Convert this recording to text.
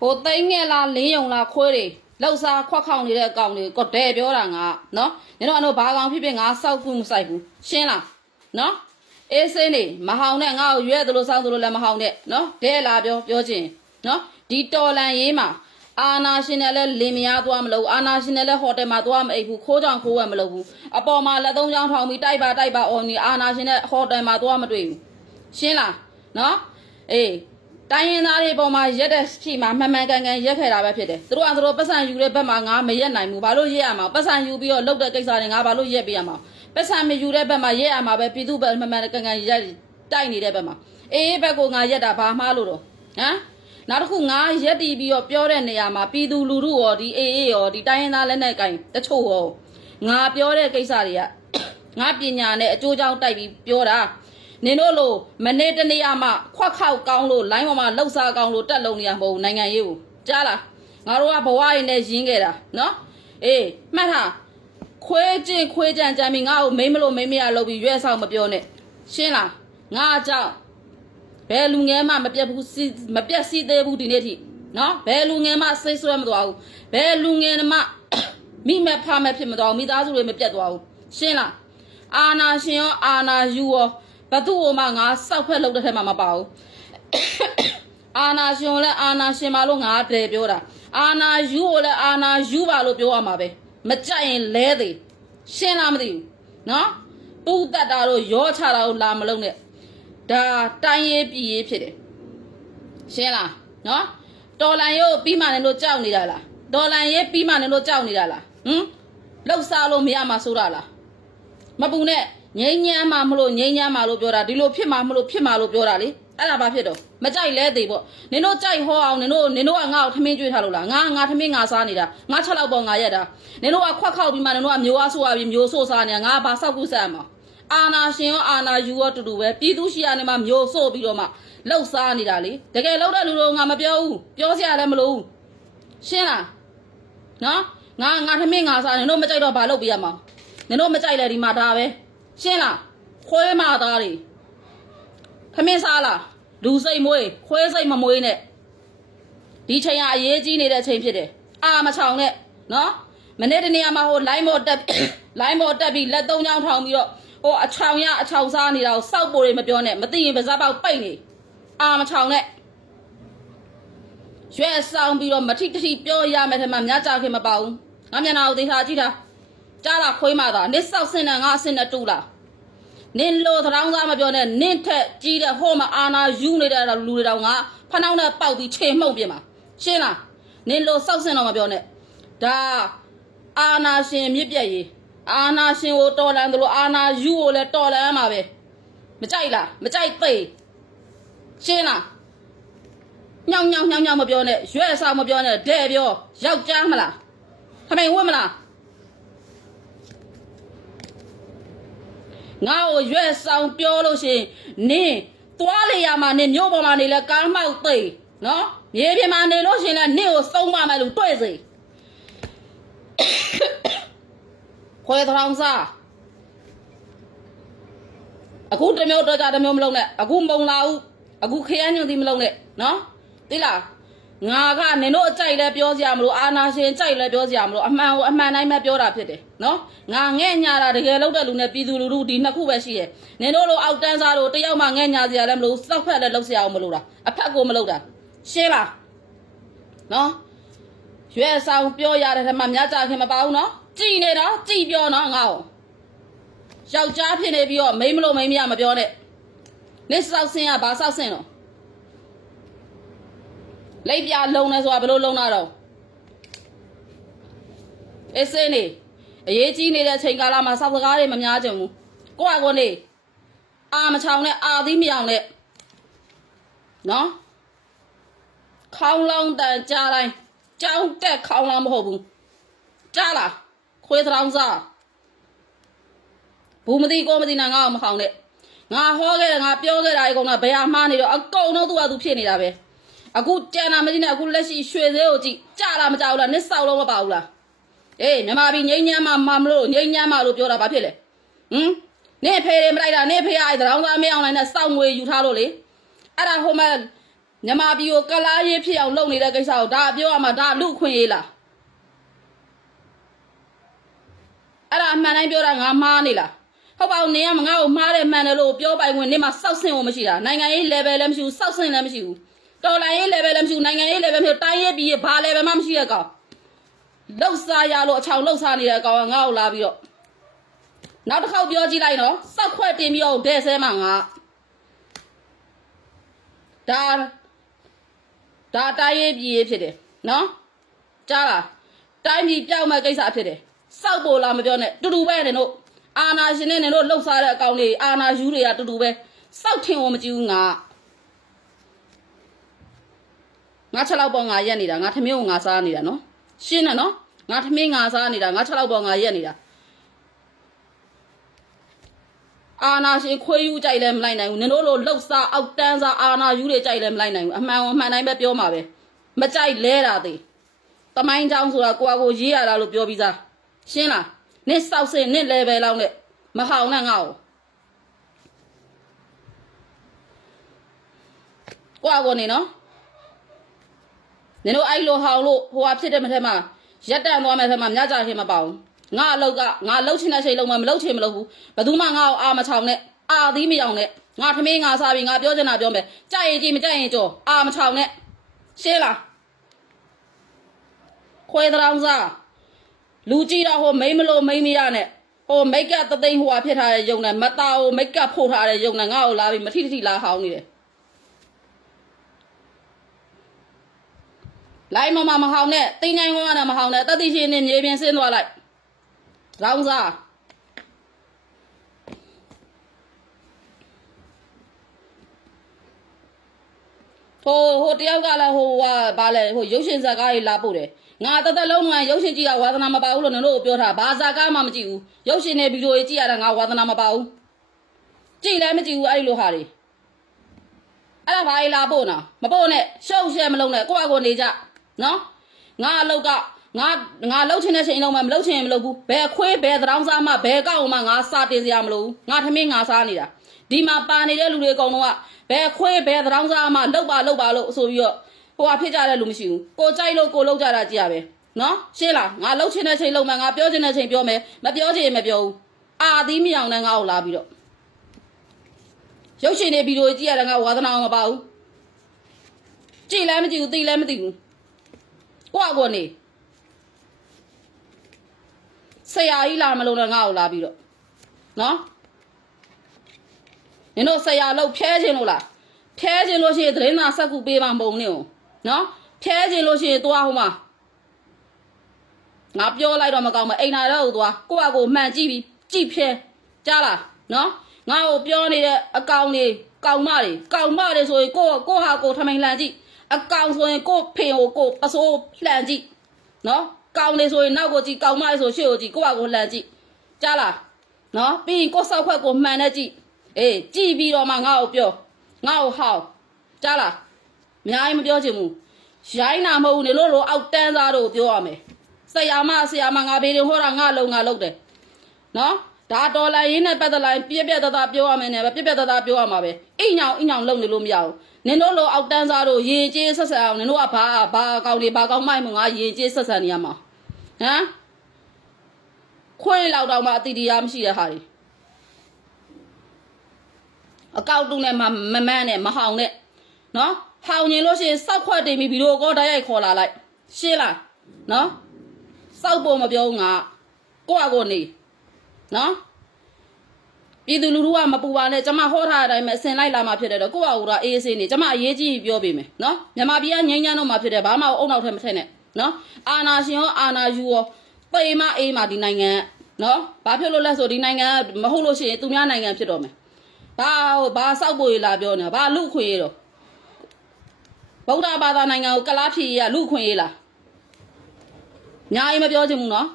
ဟိုသိန်းငယ်လားလင်းယုံလားခွေးတွေလောက်စားခွက်ခေါင်နေတဲ့အကောင်တွေကိုဒဲပြောတာငါနော်ညတော့ဘာကောင်ဖြစ်ငါစောက်ကူမဆိုင်ဘူးရှင်းလားနော်အေးစင်းနေမဟောင်နဲ့ငါ့ကိုရွဲသလိုစောက်သလိုလည်းမဟောင်နဲ့နော်ဒဲလာပြောချင်းနော်ဒီတော်လန်ရေးမှာအာနာရှင်နဲ့လည်းလင်မယားသွားမလို့အာနာရှင်နဲ့လည်းဟိုတယ်မှာသွားမအိပ်ဘူးခိုးကြောင်ခိုးဝဲမလုပ်ဘူးအပေါ်မှာလက်သုံးချောင်းထောင်ပြီးတိုက်ပါအော်နေအာနာရှင်နဲ့ဟိုတယ်မှာသွားမတွေ့ဘူးရှင်းလားနော်အေးတိုင်းရင်းသားတွေပေါ်မှာရက်တဲ့ရှိမှာမှန်ကန်ရက်ခဲ့တာပဲဖြစ်တယ်သူတို့ကသူတို့ပတ်စံယူတဲ့ဘက်မှာငါမရက်နိုင်ဘူးဘာလို့ရက်ရမှာပတ်စံယူပြီးတော့လှုပ်တဲ့ကိစ္စတွေငါဘာလို့ရက်ပေးရမှာပတ်စံမယူတဲ့ဘက်မှာရက်ရမှာပဲပြည်သူ့ဘက်မှန်ကန်ရက်တိုက်နေတဲ့ဘက်မှာအေးဘက်ကိုငါရက်တာဘာမှားလို့တော့ဟမ်နောက်တစ်ခုငါရက်တီးပြီးတော့ပြောတဲ့နေရာမှာပြည်သူလူထုရောဒီအေးရောဒီတိုင်းရင်းသားလက်နက်ကင်တချို့ရောငါပြောတဲ့ကိစ္စတွေကငါပညာနဲ့အကျိုးကြောင့်တိုက်ပြီးပြောတာနင်တို့လိုမနေ့တနေ့မှခွက်ခေါက်ကောင်းလို့လိုင်းပေါ်မှာလှုပ်ရှားကောင်းလို့တက်လုံနေရမဟုတ်နိုင်ငံရေးကိုကြားလားငါတို့ကဘဝရင်းနဲ့ရင်းခဲ့တာနော်အေးမှတ်ထားခွေးကြင်ကြမ်းပြီးငါ့ကိုမိမလို့မိမရလုပ်ပြီးရွက်ဆောင်မပြောနဲ့ရှင်းလားငါအကြောင်းဘယ်လူငယ်မှမပြတ်စီးသေးဘူးဒီနေ့ထိနော်ဘယ်လူငယ်မှစိတ်ဆွဲမသွားဘူးဘယ်လူငယ်မှမိမဲ့ဖမဲ့ဖြစ်မသွားဘူးမိသားစုတွေမပြတ်သွားဘူးရှင်းလားအာနာရှင်ရောအာနာယူရောဘသူ့ဟိုမှာငါစောက်ဖက်လုပ်တဲ့ထဲမှာမပါဘူးအာနာရှင်လည်းအာနာရှင်ပါလို့ငါတည်းပြောတာအာနာယူကိုလည်းအာနာယူပါလို့ပြောရမှာပဲမကြိုက်ရင်လဲသေးရှင်းလားမသိဘူးနော်ပူတတ်တာတို့ရောချတာတို့လာမလုံးနဲ့ဒါတိုင်းရေးပြည်ရေးဖြစ်တယ်ရှင်းလားနော်တော်လန်ရို့ပြီးမှလည်းလို့ကြောက်နေတာလားတော်လန်ရေးပြီးမှလည်းလို့ကြောက်နေတာလားလှုပ်ရှားလို့မရမှာဆိုတာလားမပူနဲ့ငိမ့်ညမ်းမှမလို့ငိမ့်ညမ်းမှလို့ပြောတာဒီလိုဖြစ်မှမလို့ဖြစ်မှလို့ပြောတာလေအဲ့ဒါဘာဖြစ်တော့မကြိုက်လဲသေးပေါ့နင်တို့ကြိုက်ဟောအောင်နင်တို့ကငါ့ကိုထမင်းကျွေးထားလို့လားငါထမင်းငါစားနေတာငါ6လောက်ပေါ်ငါရက်တာနင်တို့ကခွက်ခောက်ပြီးမှနင်တို့ကမျိုးအားဆိုးရပြီးမျိုးဆိုးစားနေတာငါဘာဆောက်ကူးဆက်မှာအာနာရှင်ရောအာနာယူရောတူပဲပြည်သူရှိရနေမှာမျိုးဆိုးပြီးတော့မှလှုပ်စားနေတာလေတကယ်လှုပ်တဲ့လူတို့ငါမပြောဘူးပြောစရာလည်းမလိုဘူးရှင်းလားနော်ငါထမင်းငါစားနင်တို့မကြိုက်တော့ဘာလုပ်ပြရမှာနင်တို့မကြိုက်လဲဒီမှာဒါပဲရှင်းလားခွေးမသားတွေထမင်းစားလားလူစိတ်မွေးခွေးစိတ်မမွေးနဲ့ဒီချိန်ကအရေးကြီးနေတဲ့ချိန်ဖြစ်တယ်အာမချောင်နဲ့နော်မနေ့တနေ့မှဟိုလိုင်းမော်တက်ပြီးလက်သုံးချောင်းထောင်ပြီးတော့ဟိုအချောင်စားနေတာကိုစောက်ပိုတွေမပြောနဲ့မသိရင်ပါးစပ်ပေါက်ပိတ်နေအာမချောင်နဲ့ရွက်ဆောင်ပြီးတော့မထိတထိပြောရမယ်ထင်မှမြတ်ကြခင်မပါဘူးငါမျက်နှာကိုသိထားကြည့်တာကြားလားခွေးမသားနစ်ဆောက်စင်နဲ့ငါအစင်နဲ့တူလားနင်လိုသတောင်းစားမပြောနဲ့နင့်ထက်ကြီးတဲ့ဟိုမှာအာနာယူနေတဲ့လူတွေတောင်ငါဖနှောင်းနဲ့ပေါက်ပြီးခြေမှုန့်ပြင်မှာရှင်းလားနင်လိုစောက်စင်တော့မပြောနဲ့ဒါအာနာရှင်မြစ်ပြက်ရေးအာနာရှင်ကိုတော်လန်တယ်လို့အာနာယူကိုလည်းတော်လန်မှာပဲမကြိုက်လားမကြိုက်သိရှင်းလားညောင်မပြောနဲ့ရွက်စားမပြောနဲ့တဲ့ပြောယောက်ျားမလားထမိန်ဝတ်မလားငါ့ကိုရွက်ဆောင်ပြောလို့ရှိရင်နင်းသွားလေရမှာနင်းမြို့ပေါ်မှာနေလဲကားမောက်သိနော်မြေပြင်မှာနေလို့ရှိရင်လည်းနင်းကိုစုံမမယ်လို့တွေ့စေခွေးထောင်စားအခုတမျိုးတော့ကြတမျိုးမလုံးနဲ့အခုမုံလာဘူးအခုခရမ်းညွန့်သီးမလုံးနဲ့နော်သိလားငါကနင်တို့အကြိုက်လဲပြောစရာမလိုအာနာရှင်ကြိုက်လဲပြောစရာမလိုအမှန်တိုင်းပဲပြောတာဖြစ်တယ်နော်ငါငဲ့ညာတာတကယ်လောက်တဲ့လူနဲ့ပြည်သူလူထုဒီနှစ်ခုပဲရှိတယ်နင်တို့လိုအောက်တန်းစားတို့တယောက်မှငဲ့ညာစရာလည်းမလိုစောက်ဖက်လည်းလောက်စရာမလိုတာအဖက်ကိုမလုပ်တာရှင်းလားနော်ရွယ်ဆောင်ပြောရတဲ့ထက်မှမြတ်ကြခင်မပါဘူးနော်ကြည်နေတော့ကြည်ပြောနော်ငါ့ကိုယောက်ျားဖြစ်နေပြီးတော့မိန်းမလို့မိန်းမရမပြောနဲ့နစ်ဆောက်ဆင်းရဘာဆောက်ဆင်းတော့လိပ်ပြလုံးနေဆိုတာဘယ်လိုလုံးတာတော့အေးစင်းနေအရေးကြီးနေတဲ့ချိန်ကာလမှာစောက်စကားတွေမများကြဘူးကိုနေအာမချောင်နဲ့အာသီးမြောင်နဲ့နော်ခေါင်းလောင်းတန်ကြားတိုင်းကြောင်းတက်ခေါင်းလောင်းမဟုတ်ဘူးကြားလားခွေးထောင်စားဘူးမသိကိုမသိနာငါ့ကိုမခေါင်နဲ့ငါဟောခဲ့တယ်ငါပြောခဲ့တာအကုန်လုံးဘယ်ဟာမှားနေတော့အကုန်လုံးသူ့ဟာသူဖြစ်နေတာပဲအခုကြံနာမကြီးနဲ့အခုလက်ရှိရွှေသေးကိုကြည့်ကြလားမကြောက်လားနစ်ဆောက်လုံးမပါဘူးလားအေးမြန်မာပြည်ငိမ့်ညမ်းမှမလို့ငိမ့်ညမ်းမှလို့ပြောတာဘာဖြစ်လဲနေဖေးတွေမလိုက်တာနေဖေးအားတရောင်းသားမင်းအောင်လိုက်နဲ့စောင့်ငွေယူထားလို့လေအဲ့ဒါဟိုမှာ မြန်မာပြည်ကိုကလားရေးဖြစ်အောင်လုပ်နေတဲ့ကိစ္စကိုဒါပြောရမှာဒါလူခွင့်ရေးလားအဲ့ဒါအမှန်တိုင်းပြောတာငါမှားနေလားဟုတ်ပါဘူးနင်ကငါ့ကိုမှားတယ်မှန်တယ်လို့ပြောပိုင်ခွင့်နင်မှာစောက်ဆင့်ကိုမရှိတာနိုင်ငံရေး level လည်းမရှိဘူးစောက်ဆင့်လည်းမရှိဘူးတော်လိုင်းရေး level လည်းမရှိဘူးနိုင်ငံရေး level မရှိဘူးတိုင်းရေးပြည်ရေးဘာ level မှမရှိတဲ့ကောင်လှုပ်ရှားရလို့အချောင်လှုပ်ရှားနေတဲ့ကောင်ကငါ့ကိုလာပြီးတော့နောက်တစ်ခေါက်ပြောကြည့်လိုက်နော်စောက်ခွက်တင်ပြီးတော့ဒဲဆဲမှာငါဒါတိုင်းရေးပြည်ရေးဖြစ်တယ်နော်ကြားလားတိုင်းပြည်ပြောက်မဲ့ကိစ္စဖြစ်တယ်စောက်ပေါ်လာမပြောနဲ့တူတူပဲနေတို့အာနာရှင်နဲ့နေတို့လှုပ်ရှားတဲ့အကောင်လေးအာနာယူတွေကတူတူပဲစောက်ထင်ဝမကြည့်ဘူးငါ6လောက်ပေါ်ငါရက်နေတာငါသမင်းကိုငါစားနေတာနော်ရှင်းတယ်နော်ငါသမင်းငါစားနေတာငါ6လောက်ပေါ်ငါရက်နေတာအာနာရှင်ခွေးယူကြိုက်လည်းမလိုက်နိုင်ဘူးနင်တို့လိုလှုပ်ရှားအောက်တန်းစားအာနာယူတွေကြိုက်လည်းမလိုက်နိုင်ဘူးအမှန်တိုင်းပဲပြောမှာပဲမကြိုက်လဲတာသေးတမိုင်းချောင်းဆိုတာကိုရေးရတာလို့ပြောပြီးသားရှင်းလားနစ်စောက်စင်နစ် level လောက်နဲ့မဟောင်းနဲ့ငါ့ကိုနေနော်နင်တို့အဲ့လိုဟောင်းလို့ဟိုဟာဖြစ်တဲ့မထဲမှာရက်တန်သွားမဲ့ထဲမှာမြကြခင်မပေါဘူးငါအလောက်ကငါလှုပ်ချင်တဲ့ချိန်လုံးမမလှုပ်ချင်မလှုပ်ဘူးဘယ်သူမှငါ့ကိုအာမချောင်နဲ့အာသီးမယောင်နဲ့ငါထမင်းငါစားပြီးငါပြောချင်တာပြောမယ်ကြိုက်ရင်ကြည့်မကြိုက်ရင်ကြောအာမချောင်နဲ့ရှင်းလားခွေးတောင်စားလူကြည့်တော့ဟိုမိမလို့မိမရနဲ့ဟိုမိတ်ကပ်တသိန်းဟိုဟာဖြစ်ထားတဲ့ယုံနဲ့မတာကိုမိတ်ကပ်ဖို့ထားတဲ့ယုံနဲ့ငါ့ကိုလာပြီးမထိလာဟောင်းနေတယ်လိုက်မဟောင်းနဲ့တင်းငိုင်းကောင်းနဲ့မဟောင်းနဲ့တတိရှင်နဲ့မြေပြင်ဆင်းသွားလိုက်ရောင်းစားဟိုတယောက်ကလည်းဟိုဟာဗာလဲဟိုရုပ်ရှင်ဇာတ်ကားကြီးလာပို့တယ်ငါတလုံးကရုပ်ရှင်ကြည့်ရဝါသနာမပါဘူးလို့နင်တို့ပြောထားဘာဇာတ်ကားမှမကြည့်ဘူးရုပ်ရှင်နဲ့ဗီဒီယိုကြီးကြည့်ရတာငါဝါသနာမပါဘူးကြည့်လည်းမကြည့်ဘူးအဲ့လိုဟာတွေအဲ့ဒါဘာကြီးလာပို့နော်မပို့နဲ့ရှုပ်ရှဲမလုံးနဲ့ကိုနေကြနော်ငါအလောက်ကငါလှုပ်ချင်တဲ့ချိန်လုံးမှမလှုပ်ချင်ရင်မလှုပ်ဘူးဘယ်ခွေးဘယ်သတောင်းစားမှဘယ်ကောက်မှငါစာတင်စရာမလိုဘူးငါထမင်းငါစားနေတာဒီမှာပါနေတဲ့လူတွေအကုန်လုံးကဘယ်ခွေးဘယ်သတောင်းစားမှလှုပ်ပါလို့ဆိုပြီးတော့ဟိုဟာဖြစ်ကြတဲ့လူမရှိဘူးကိုကြိုက်လို့ကိုလှုပ်ကြတာကြည့်ရပဲနော်ရှင်းလားငါလှုပ်ချင်တဲ့ချိန်လုံးမှငါပြောချင်တဲ့ချိန်ပြောမယ်မပြောချင်ရင်မပြောဘူးအာသီးမယောင်နဲ့ငါ့ကိုလာပြီးတော့ရုပ်ရှင်တွေဗီဒီယိုကြည့်ရတာငါဝါသနာမပါဘူးကြည့်လည်းမကြည့်ဘူးသိလည်းမသိဘူးကိုနေဆရာကြီးလာမလို့တော့ငါ့ကိုလာပြီးတော့နော်နင်တို့ဆရာလို့ဖျဲခြင်းလို့လားဖျဲခြင်းလို့ရှိရင်သတင်းသာစက်ကူပေးပါမပုံနဲ့နော်ဖျဲခြင်းလို့ရှိရင်သွားဟိုမှာငါပြောလိုက်တော့မကောင်းဘူးအိမ်နာတော့သွားကိုမှန်ကြည့်ပြီးကြည့်ဖျဲကြားလားနော်ငါ့ကိုပြောနေတဲ့အကောင်တွေကောင်မတွေဆိုရင်ကိုဟာကိုထမိန်လှန်ကြည့်အကောင်ဆိုရင်ကိုဖင်ကိုပစိုးလှန်ကြည့်နော်ကောင်းနေဆိုရင်နောက်ကိုကြည့်ကောင်းမလေးဆိုရှေ့ကိုကြည့်ကိုလှန်ကြည့်ကြားလားနော်ပြီးရင်ကိုစောက်ခွက်ကိုမှန်နဲ့ကြည့်အေးကြည့်ပြီးတော့မှငါ့ကိုပြောငါ့ကိုဟောက်ကြားလားအများကြီးမပြောချင်ဘူးရိုင်းနာမဟုတ်ဘူးနေလို့အောက်တန်းသားတို့ပြောရမယ်ဆရာမငါဘေးတင်ဟောတာငါလုပ်တယ်နော်ဒါတော်လိုင်းရင်းနဲ့ပတ်သက်လိုက်ပြက်သားပြောရမယ်နဲ့ပြက်သားပြောရမှာပဲအိမ်ညောင်လုပ်နေလို့မရဘူးနင်တို့လိုအောက်တန်းစားတို့ရေကျေးဆက်ဆံအောင်နင်တို့ကဘာကောင်းတွေဘာကောင်းမိုက်မငါရေကျေးဆက်ဆံနေရမှာဟမ်ခွေးလောက်တော့မှအတိတရားမရှိတဲ့ဟာတွေအကောက်တုံးနဲ့မမန်းနဲ့မဟောင်နဲ့နော်ဟောင်ရင်လို့ရှိရင်စောက်ခွက်တင်ပြီးဗီဒီယိုကောတိုက်ရိုက်ခေါ်လာလိုက်ရှင်းလားနော်စောက်ဖို့မပြောဘူးငါကိုနေနော်ပြည်သူလူထုကမပူပါနဲ့ကျမဟောထားတဲ့အတိုင်းပဲအစင်လိုက်လာမှဖြစ်တယ်တော့ကိုယ့်အကူကအေးဆေးနေကျမအရေးကြီးပြောပေးမယ်နော်မြန်မာပြည်ကငိမ့်ညမ်းတော့မှဖြစ်တယ်ဘာမှအုံနောက်ထဲမထည့်နဲ့နော်အာနာရှင်ရောအာနာယူရောပေမအေးမှဒီနိုင်ငံနော်ဘာဖြစ်လို့လဲဆိုဒီနိုင်ငံမဟုတ်လို့ရှိရင်သူများနိုင်ငံဖြစ်တော့မယ်ဘာစောက်ဖို့ရလာပြောနေတာဘာလူခွေရတော့ဗုဒ္ဓဘာသာနိုင်ငံကိုကလားဖြေရလူခွေရလားညာရင်မပြောချင်ဘူးနော်